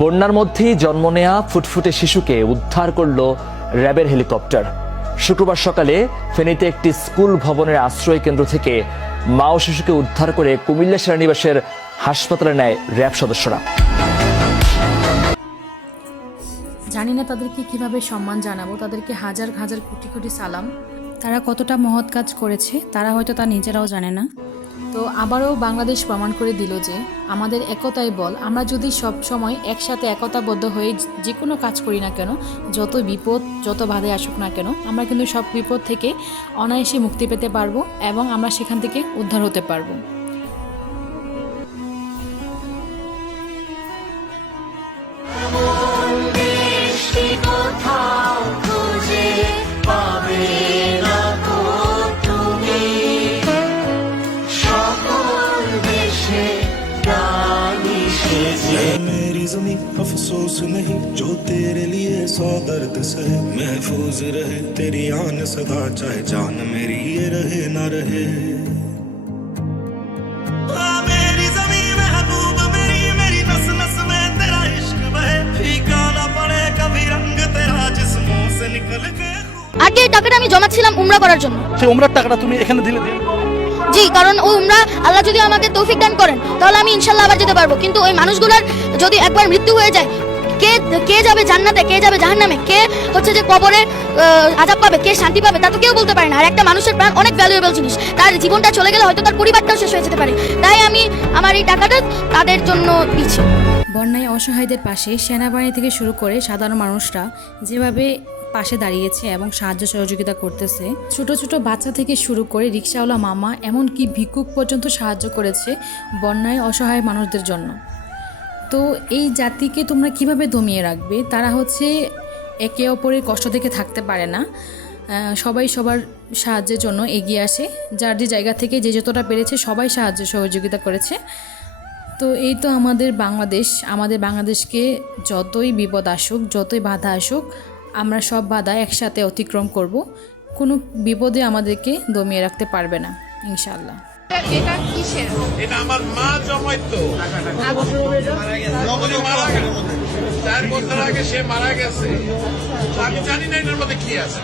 বন্যার মধ্যেই জন্ম নেয়া ফুটফুটে শিশুকে উদ্ধার করল র্যাবের হেলিকপ্টার। শুক্রবার সকালে ফেনীতে একটি স্কুল ভবনের আশ্রয় কেন্দ্র থেকে মা ও শিশুকে উদ্ধার করে কুমিল্লা সেনানিবাসের হাসপাতালে নেয় র্যাব সদস্যরা। জানি না তাদেরকে কীভাবে সম্মান জানাব, তাদেরকে হাজার হাজার কোটি কোটি সালাম। তারা কতটা মহৎ কাজ করেছে, তারা হয়তো তা নিজেরাও জানে না। তো আবারও বাংলাদেশ প্রমাণ করে দিল যে আমাদের একতাই বল। আমরা যদি সব সময় একসাথে একতাবদ্ধ হয়ে যে কোনো কাজ করি না কেন, যত বিপদ, যত বাধে আসুক না কেন, আমরা কিন্তু সব বিপদ থেকে অনায়াসে মুক্তি পেতে পারব এবং আমরা সেখান থেকে উদ্ধার হতে পারব। अफसोस नहीं जो तेरे लिए सौ दर्द सहे महफूज रहे तेरी आन सदा चाहे जान मेरी ये रहे ना रहे हाँ, मेरी ज़मीं महबूब मेरी मेरी नस नस में तेरा इश्क बहे फीका ना पड़े कभी रंग तेरा जिस्मों से निकल के আগে এই টাকাটা আমি জমাচ্ছিলাম উমরা করার জন্য সেই উমরার টাকাটা তুমি এখানে দিলে দিলে জি, কারণ উমরা আল্লাহ যদি আমাকে তৌফিক দান করেন, তাহলে আমি ইনশাল্লাহ আবার যেতে পারব। কিন্তু ওই মানুষগুলোর যদি একবার মৃত্যু হয়ে যায়, কে কে যাবে জান্নাতে, কে যাবে জাহান্নামে? কে হচ্ছে যে কবরে আজাব পাবে, কে শান্তি পাবে, তা তো কেউ বলতে পারে না। আর একটা মানুষের প্রাণ অনেক ভ্যালুয়েবল জিনিস। তার জীবনটা চলে গেলে হয়তো তার পরিবারটাও শেষ হয়ে যেতে পারে। তাই আমি আমার এই টাকাটা তাদের জন্য দিচ্ছি। বন্যায় অসহায়দের পাশে সেনাবাহিনী থেকে শুরু করে সাধারণ মানুষরা যেভাবে পাশে দাঁড়িয়েছে এবং সাহায্য সহযোগিতা করতেছে। ছোট ছোট বাচ্চা থেকে শুরু করে রিক্সাওয়ালা মামা, এমনকি ভিক্ষুক পর্যন্ত সাহায্য করেছে বন্যায় অসহায় মানুষদের জন্য। তো এই জাতিকে তোমরা কীভাবে দমিয়ে রাখবে? তারা হচ্ছে একে অপরের কষ্ট দেখে থাকতে পারে না। সবাই সবার সাহায্যের জন্য এগিয়ে আসে। যার যে জায়গা থেকে যে যতটা পেরেছে সবাই সাহায্য সহযোগিতা করেছে। তো এই তো আমাদের বাংলাদেশ। আমাদের বাংলাদেশকে যতই বিপদ আসুক, যতই বাধা আসুক আমরা সব বাধা একসাথে অতিক্রম করব। কোনো বিপদে আমাদেরকে দমিয়ে রাখতে পারবে না ইনশাল্লাহ এটা আমার মা জমাইতো। নগদে মারা চার বছর আগে সে মারা গেছে। আমি জানি না এটার মধ্যে কি আছে।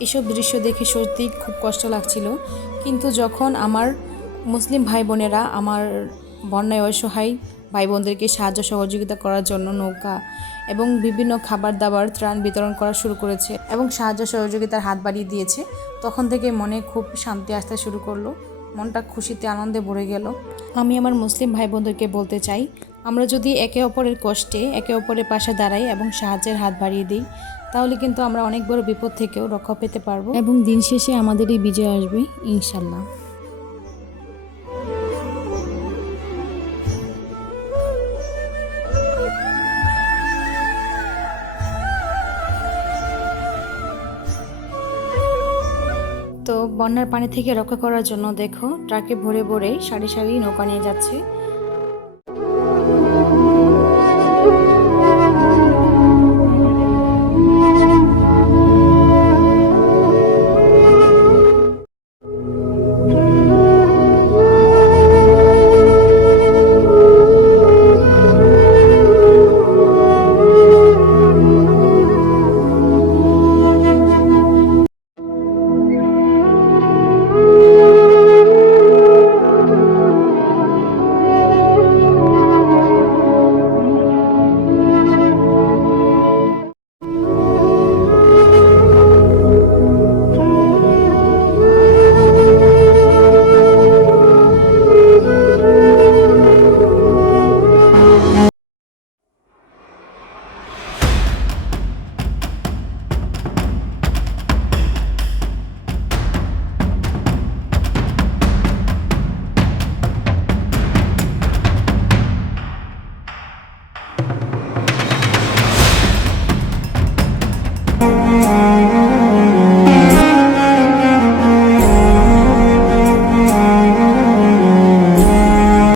এসব দৃশ্য দেখে সত্যি খুব কষ্ট লাগছিল। কিন্তু যখন আমার মুসলিম ভাই বোনেরা আমার বন্যায় অসহায় ভাই বোনদেরকে সাহায্য সহযোগিতা করার জন্য নৌকা এবং বিভিন্ন খাবার দাবার ত্রাণ বিতরণ করা শুরু করেছে এবং সাহায্য সহযোগিতার হাত বাড়িয়ে দিয়েছে, তখন থেকে মনে খুব শান্তি আসতে শুরু করল। মনটা খুশিতে, আনন্দে ভরে গেল। আমি আমার মুসলিম ভাই বোনদেরকে বলতে চাই আমরা যদি একে অপরের কষ্টে একে অপরের পাশে দাঁড়াই এবং সাহায্যের হাত বাড়িয়ে দিই, তাহলে কিন্তু আমরা অনেক বড় বিপদ থেকেও রক্ষা পেতে পারব। এবং দিন শেষে আমাদেরই বিজয় আসবে ইনশাল্লাহ তো বন্যার পানি থেকে রক্ষা করার জন্য দেখো, ট্রাকে ভরে ভরে সারি সারি নৌকা নিয়ে যাচ্ছে।